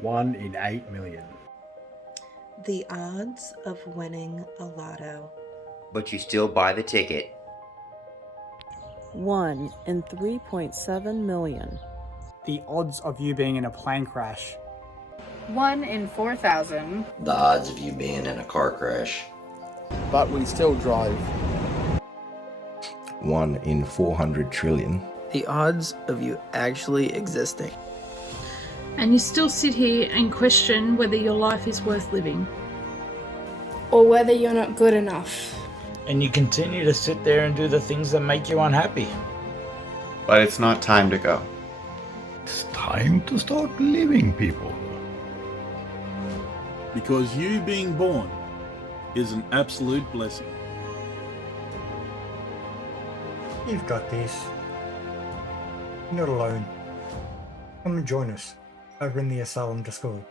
1 in 8 million. The odds of winning a lotto. But you still buy the ticket. 1 in 3.7 million. The odds of you being in a plane crash. 1 in 4,000. The odds of you being in a car crash. But we still drive. 1 in 400 trillion. The odds of you actually existing. And you still sit here and question whether your life is worth living. Or whether you're not good enough. And you continue to sit there and do the things that make you unhappy. But it's not time to go. It's time to start living, people. Because you being born is an absolute blessing. You've got this. You're not alone. Come and join us over in the Asylum Discord.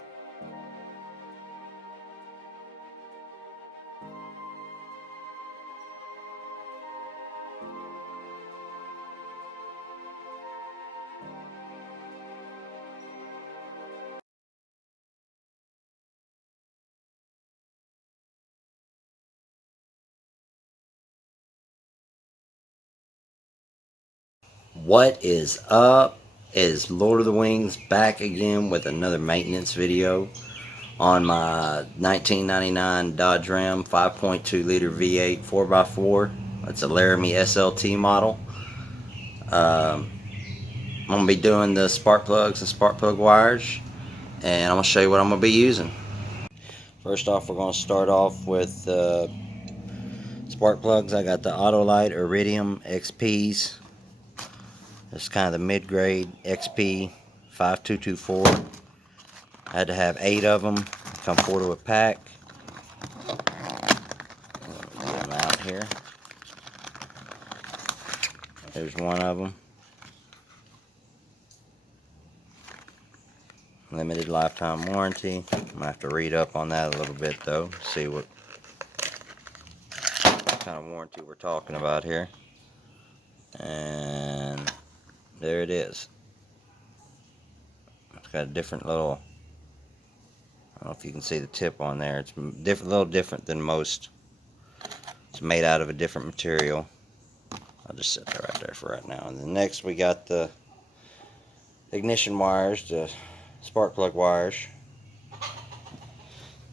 What is up? Is Lord of the Wings back again with another maintenance video on my 1999 Dodge Ram 5.2 liter V8 4x4. It's a Laramie SLT model. I'm going to be doing the spark plugs and spark plug wires, and I'm going to show you what I'm going to be using. First off, we're going to start off with spark plugs. I got the Autolite Iridium XPs. It's kind of the mid-grade XP 5224. I had to have 8 of them. Come 4 to a pack. Get them out here. There's one of them. Limited lifetime warranty. I'm going to have to read up on that a little bit though. See what kind of warranty we're talking about here. And there it is. It's got a different little, I don't know if you can see the tip on there. It's a little different than most. It's made out of a different material. I'll just set that right there for right now. And then next we got the ignition wires, the spark plug wires.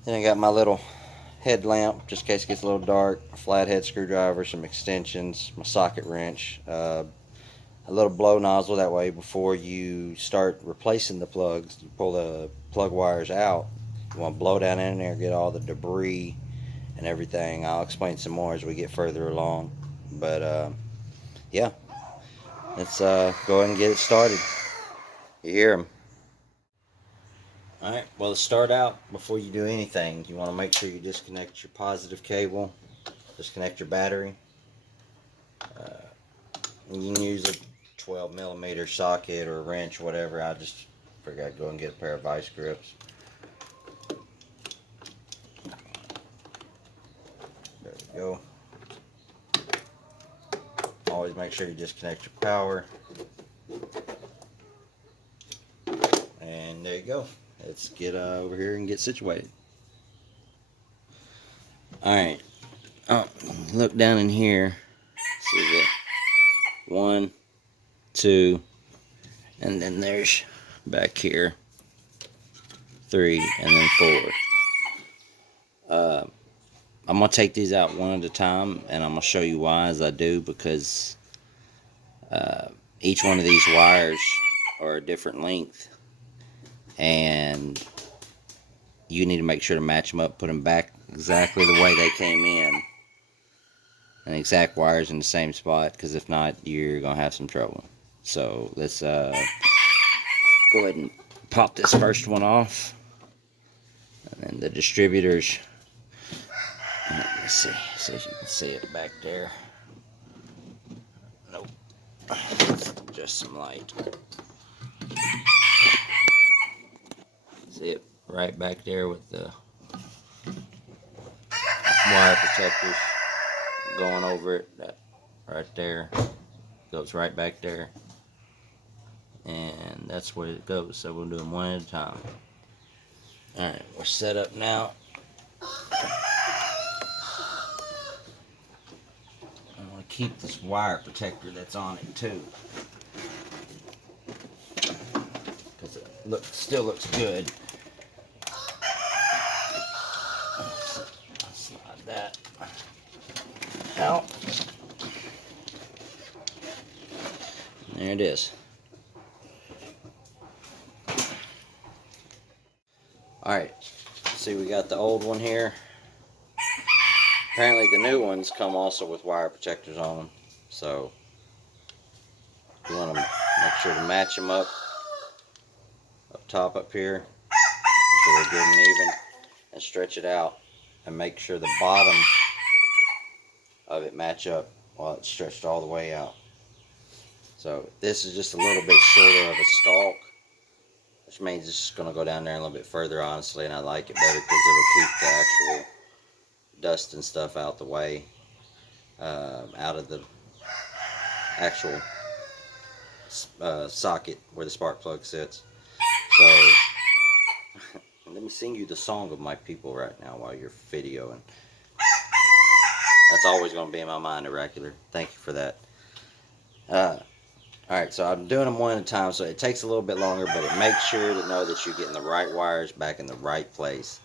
Then I got my little headlamp, just in case it gets a little dark, a flathead screwdriver, some extensions, my socket wrench, a little blow nozzle. That way before you start replacing the plugs, you pull the plug wires out, you want to blow down in there, get all the debris and everything. I'll explain some more as we get further along, but yeah, let's go ahead and get it started. You hear them. Alright, well, to start out, before you do anything, you want to make sure you disconnect your positive cable, disconnect your battery. You can use a 12mm socket or a wrench or whatever. I just figured I'd go and get a pair of vice grips. There we go. Always make sure you disconnect your power. And there you go. Let's get over here and get situated. Alright. Oh, look down in here. See the 1, 2, and then there's back here 3, and then 4. I'm going to take these out one at a time, and I'm going to show you why as I do, because each one of these wires are a different length, and you need to make sure to match them up, put them back exactly the way they came in, and exact wires in the same spot, because if not, you're going to have some trouble. So let's go ahead and pop this first one off, and then the distributors. Let's see if you can see it back there. Nope. Just some light. See it right back there with the wire protectors going over it. That right there goes right back there, and that's where it goes. So we'll do them one at a time. Alright, we're set up now. I want to keep this wire protector that's on it too, because it still looks good. I'll slide that out. There it is. Alright, see, we got the old one here. Apparently the new ones come also with wire protectors on them, so you want to make sure to match them up top up here so they're good and even, and stretch it out and make sure the bottom of it match up while it's stretched all the way out. So this is just a little bit shorter of a stalk, which means it's just going to go down there a little bit further, honestly, and I like it better because it'll keep the actual dust and stuff out the way, out of the actual socket where the spark plug sits. So let me sing you the song of my people right now while you're videoing. That's always going to be in my mind, Oracular. Thank you for that. Alright, so I'm doing them one at a time, so it takes a little bit longer, but it makes sure to know that you're getting the right wires back in the right place.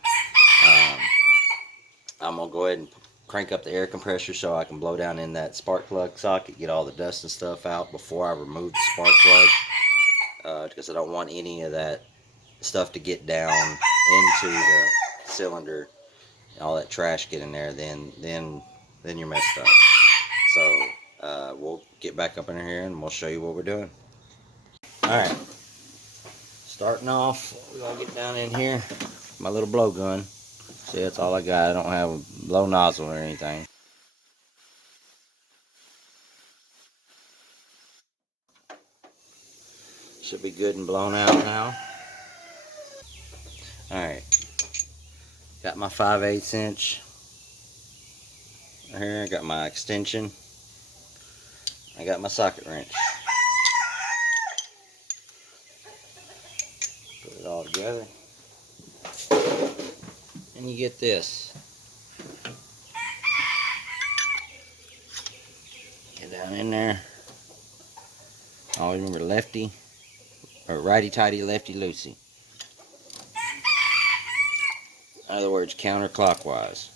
I'm going to go ahead and crank up the air compressor so I can blow down in that spark plug socket, get all the dust and stuff out before I remove the spark plug, because I don't want any of that stuff to get down into the cylinder, all that trash get in there, then you're messed up. So we'll get back up in here and we'll show you what we're doing. Alright, starting off, we're going to get down in here, my little blow gun. See, that's all I got. I don't have a blow nozzle or anything. Should be good and blown out now. Alright, got my 5/8 inch here, I got my extension, I got my socket wrench. Put it all together, and you get this. Get down in there. Always remember lefty, or righty tighty, lefty loosey. In other words, counterclockwise.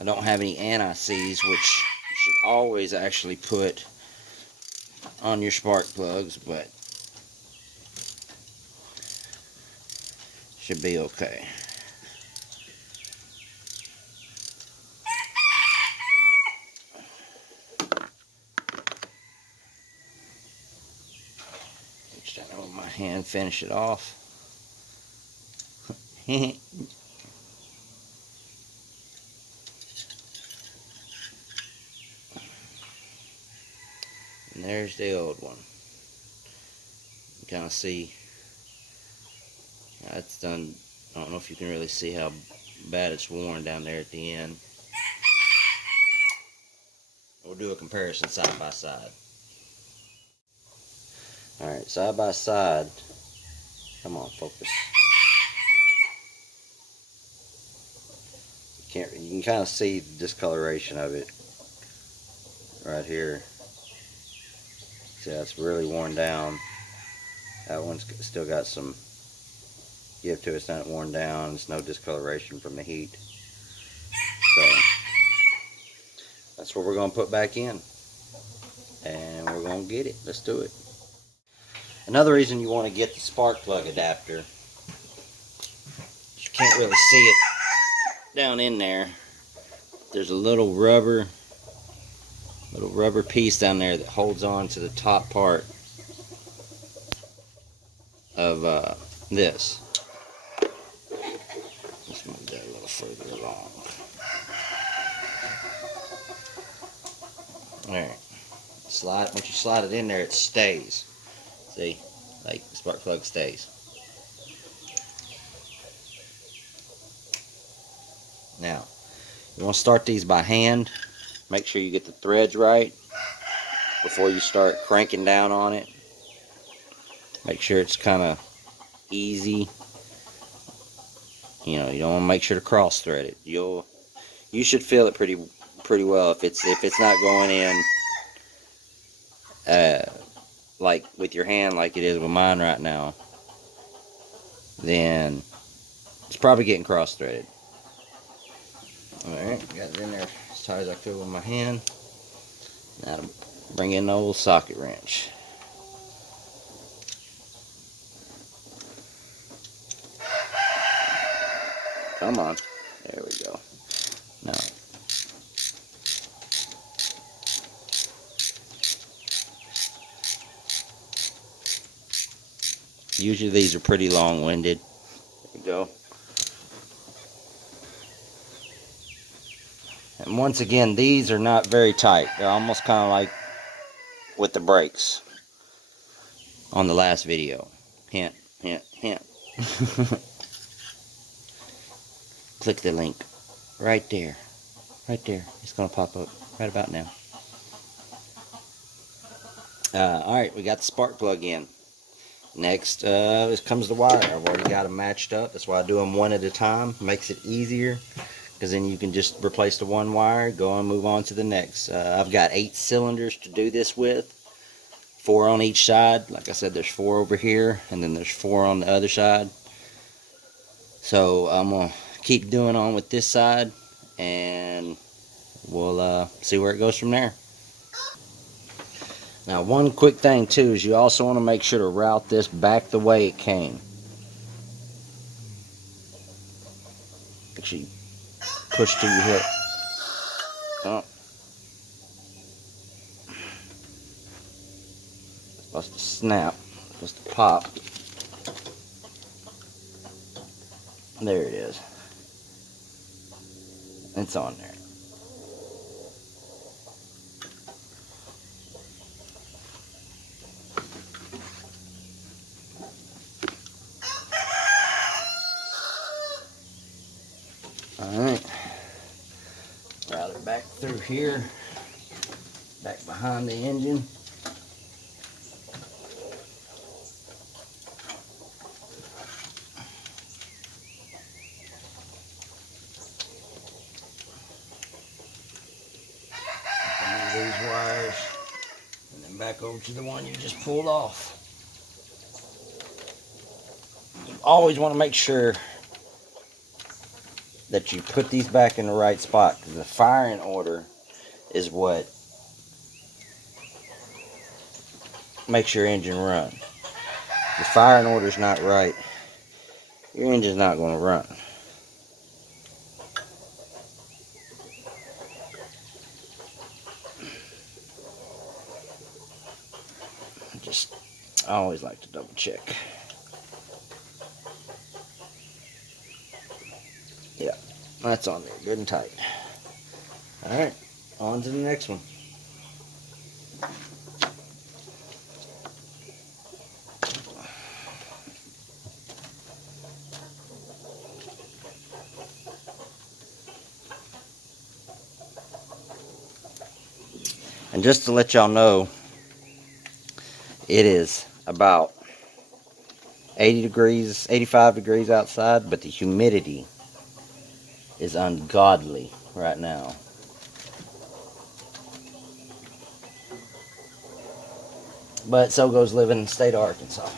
I don't have any anti-seize, which you should always actually put on your spark plugs, but should be okay. Reach down with my hand, finish it off. And there's the old one. You kind of see that's done. I don't know if you can really see how bad it's worn down there at the end. We'll do a comparison side by side. Alright, side by side. Come on, focus. You can kind of see the discoloration of it right here. See, that's really worn down. That one's still got some give to it. It's not worn down. There's no discoloration from the heat. So that's what we're going to put back in, and we're going to get it. Let's do it. Another reason you want to get the spark plug adapter, you can't really see it down in there. There's a little rubber piece down there that holds on to the top part of this. Let's move that a little further along. Alright. Once you slide it in there, it stays. See? Like the spark plug stays. Now, you want to start these by hand. make sure you get the threads right before you start cranking down on it. Make sure it's kind of easy. You know, you don't want to make sure to cross thread it. You should feel it pretty well. If it's not going in like with your hand like it is with mine right now, then it's probably getting cross threaded. Alright, got it in there as tight as I could with my hand. Now to bring in the old socket wrench. Come on. There we go. Now, usually these are pretty long-winded. There we go. And once again, these are not very tight. They're almost kind of like with the brakes on the last video. Hint, hint, hint. Click the link. Right there. Right there. It's going to pop up right about now. Alright, we got the spark plug in. Next comes the wire. I've already got them matched up. That's why I do them one at a time. Makes it easier, because then you can just replace the one wire, go and move on to the next. I've got 8 cylinders to do this with. 4 on each side. Like I said, there's 4 over here, and then there's 4 on the other side. So I'm going to keep doing on with this side, and we'll see where it goes from there. Now, one quick thing too is you also want to make sure to route this back the way it came. Make sure you push till you hit. Oh. Supposed to snap. Supposed to pop. There it is. It's on there. Alright. Route it back through here. Back behind the engine. These wires. And then back over to the one you just pulled off. You always want to make sure that you put these back in the right spot, because the firing order is what makes your engine run. If the firing order is not right, your engine's not going to run. I always like to double check. Yeah, that's on there, good and tight. Alright, on to the next one. And just to let y'all know, it is about 80 degrees, 85 degrees outside, but the humidity is ungodly right now. But so goes living in the state of Arkansas.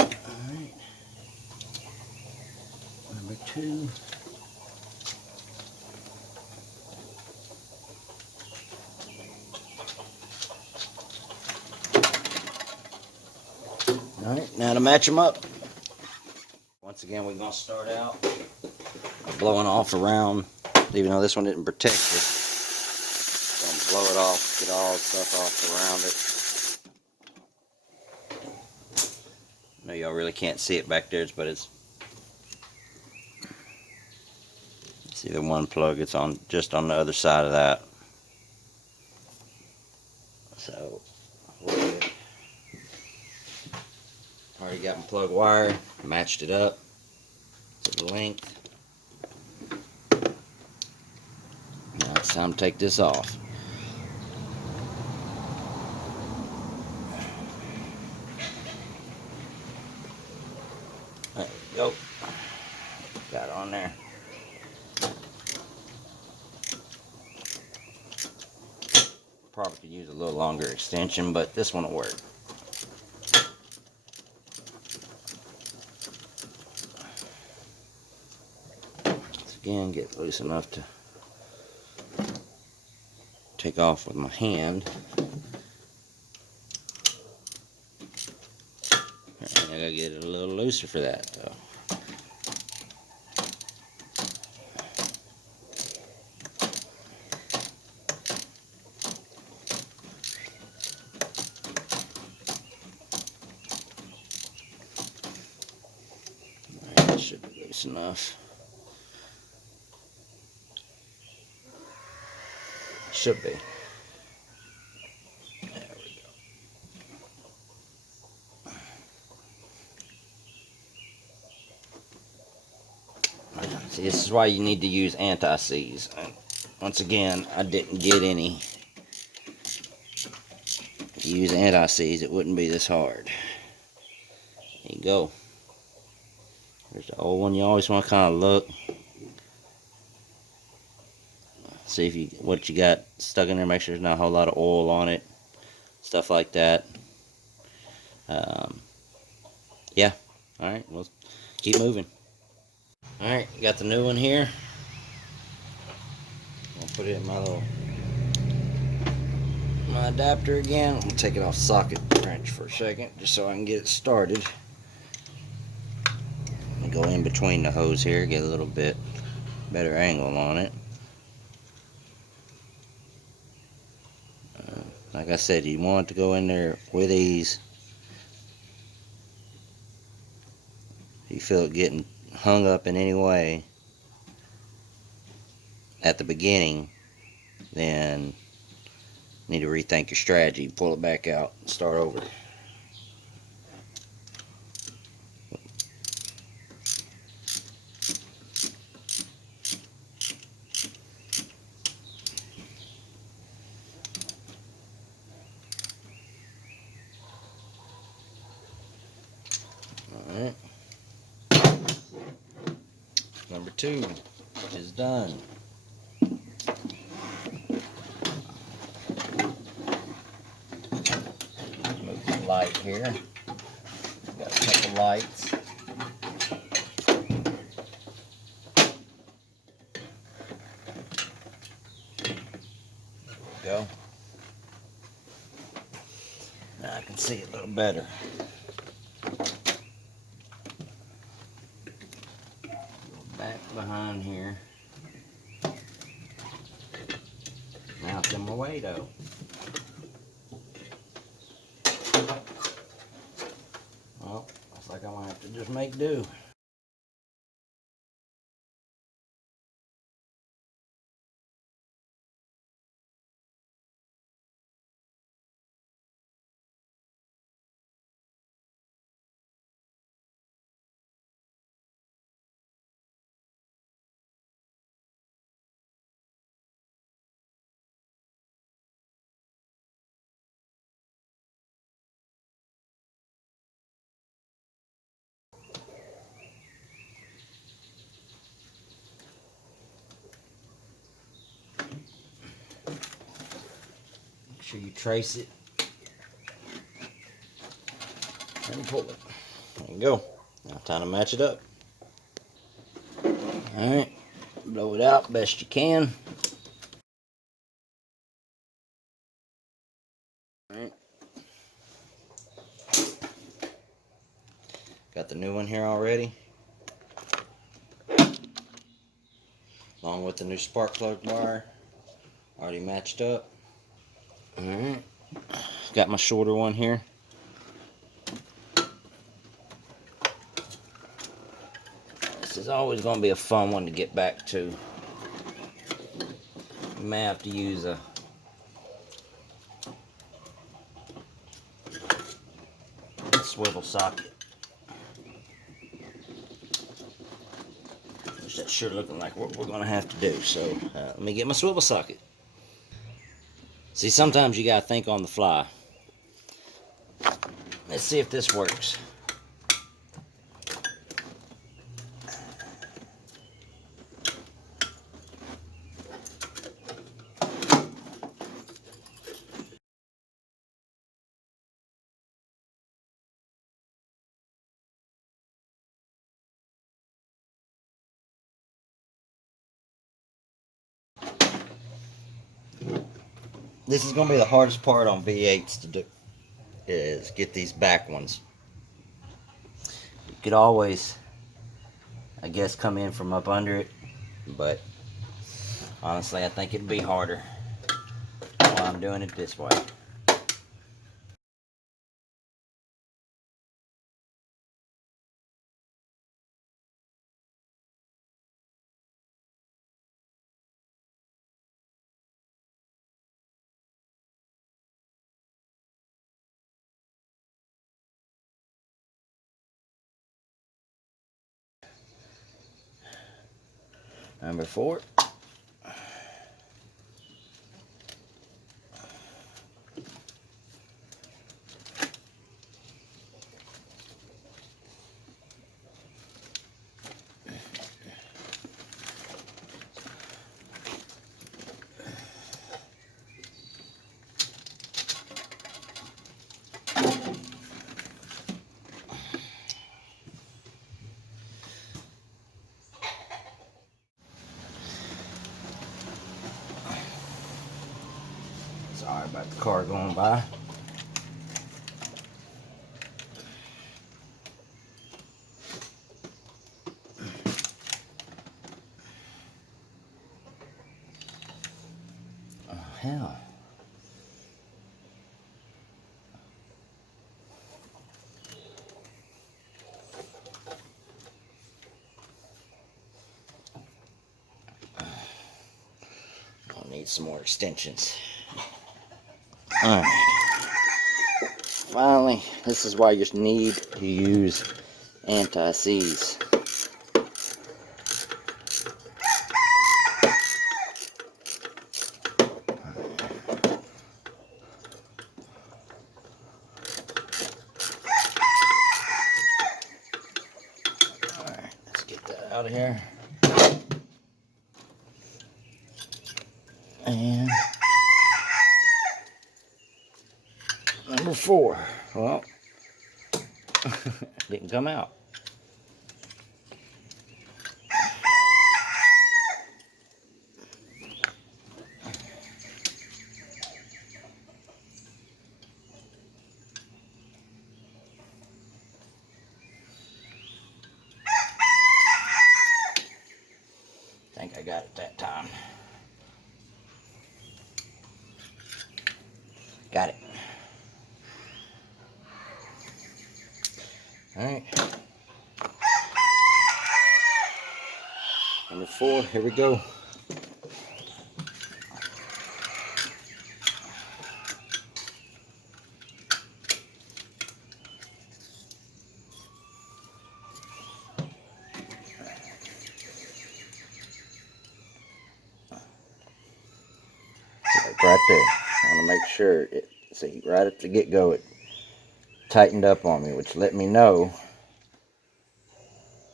Alright. Number 2. Alright, now to match them up. Once again, we're going to start out blowing off around, even though this one didn't protect it. Going to blow it off, get all the stuff off around it. I know y'all really can't see it back there, but it's, see the one plug, it's on just on the other side of that. So already got my plug wire, matched it up to the length. Now it's time to take this off. There we go. Got it on there. Probably could use a little longer extension, but this one will work. Once again, get loose enough to take off with my hand. I gotta get it a little looser for that though. That should be loose enough. Should be. There we go. See, this is why you need to use anti-seize. Once again, I didn't get any. If you use anti-seize, it wouldn't be this hard. There you go. There's the old one. You always want to kind of look. See if you what you got stuck in there. Make sure there's not a whole lot of oil on it. Stuff like that. Yeah. Alright, we'll keep moving. Alright, got the new one here. I'll put it in my adapter again. I'm gonna take it off socket wrench for a second just so I can get it started. I'm gonna go in between the hose here, get a little bit better angle on it. Like I said, you want to go in there with ease. If you feel it getting hung up in any way at the beginning, then you need to rethink your strategy. Pull it back out and start over. Alright. Number 2 is done. Move the light here. Got a couple lights. There we go. Now I can see it a little better. Go back behind here. Now it's in my way though. Well, looks like I'm gonna have to just make do. Make sure you trace it and pull it. There you go. Now time to match it up. Alright, blow it out best you can. Alright. Got the new one here already. Along with the new spark plug wire. Already matched up. Alright. Got my shorter one here. This is always going to be a fun one to get back to. You may have to use a swivel socket. Which that's sure looking like what we're going to have to do. So let me get my swivel socket. See, sometimes you got to think on the fly. Let's see if this works. This is going to be the hardest part on V8s to do, is get these back ones. You could always, I guess, come in from up under it, but honestly, I think it'd be harder while I'm doing it this way. Number 4. Sorry about the car going by. Oh, hell. I'll need some more extensions. Alright. Finally, this is why you need to use anti-seize. Alright, let's get that out of here. And number 4. Well, didn't come out. I think I got it that time. Got it. Alright. Number 4, here we go. Right there. I want to make sure it, see, right at the get-go it tightened up on me, which let me know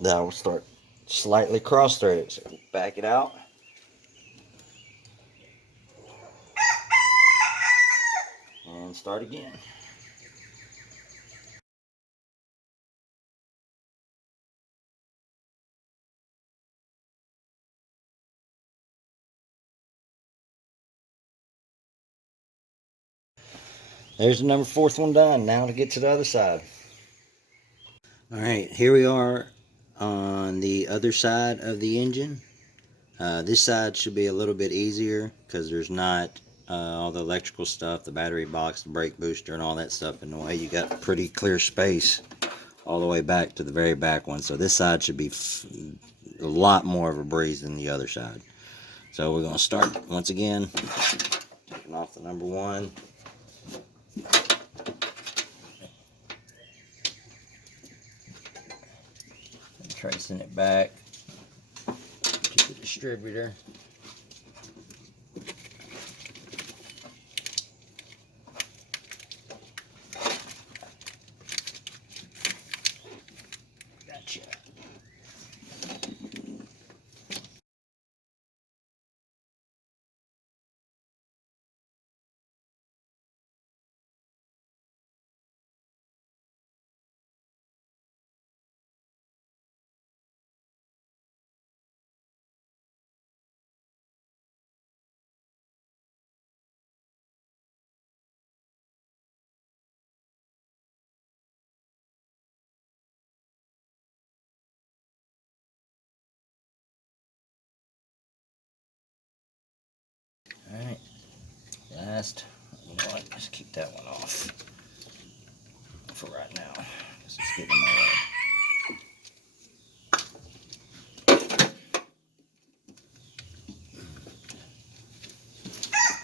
that I will start slightly cross-threaded. So back it out. And start again. There's the number 4th one done. Now to get to the other side. Alright, here we are on the other side of the engine. This side should be a little bit easier because there's not all the electrical stuff, the battery box, the brake booster, and all that stuff in the way. You got pretty clear space all the way back to the very back one. So this side should be a lot more of a breeze than the other side. So we're going to start once again, taking off the number 1. And tracing it back to the distributor. Gotcha. Alright, last, you know what, just keep that one off for right now, because it's getting in my way.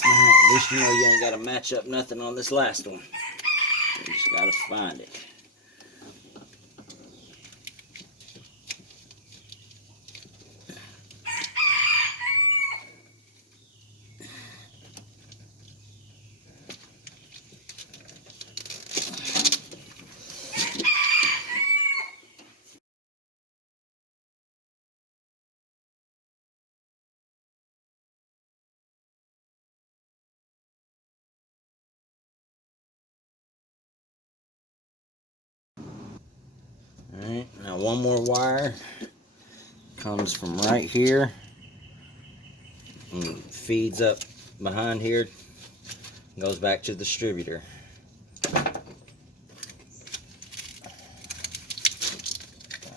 Alright, at least you know you ain't got to match up nothing on this last one. You just got to find it. Alright, now one more wire comes from right here and feeds up behind here, goes back to the distributor. I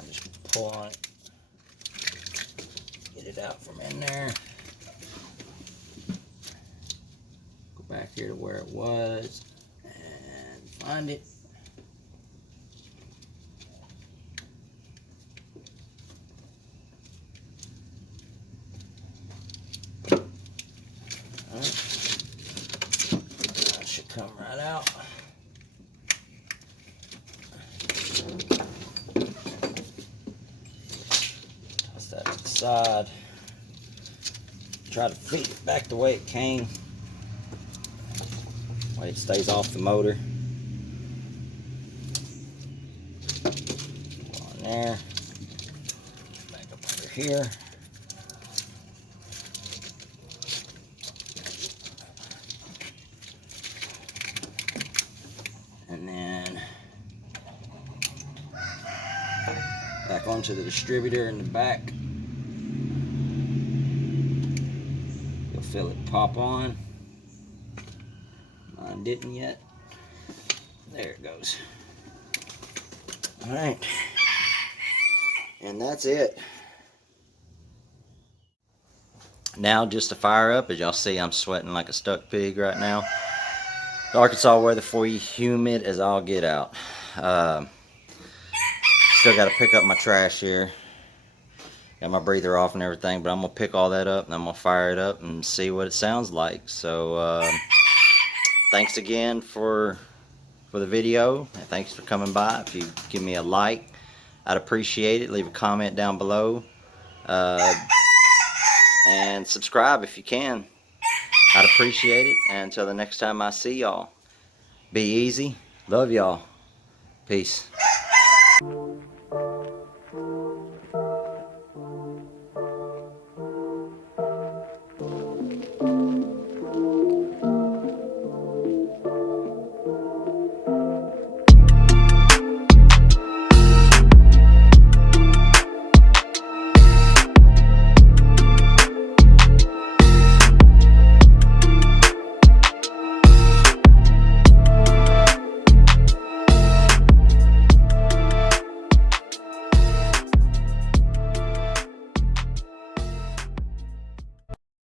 just pull on it, get it out from in there, go back here to where it was and find it. That should come right out. Toss that to the side. Try to feed it back the way it came. Way it stays off the motor. Go on there. Back up under here. And then back onto the distributor in the back. You'll feel it pop on. Mine didn't yet. There it goes. Alright. And that's it. Now just to fire up, as y'all see, I'm sweating like a stuck pig right now. The Arkansas weather for you, humid as all get out. Still got to pick up my trash here. Got my breather off and everything, but I'm going to pick all that up and I'm going to fire it up and see what it sounds like. So, thanks again for the video. Thanks for coming by. If you give me a like, I'd appreciate it. Leave a comment down below. And subscribe if you can. I'd appreciate it. And until the next time I see y'all, be easy. Love y'all. Peace.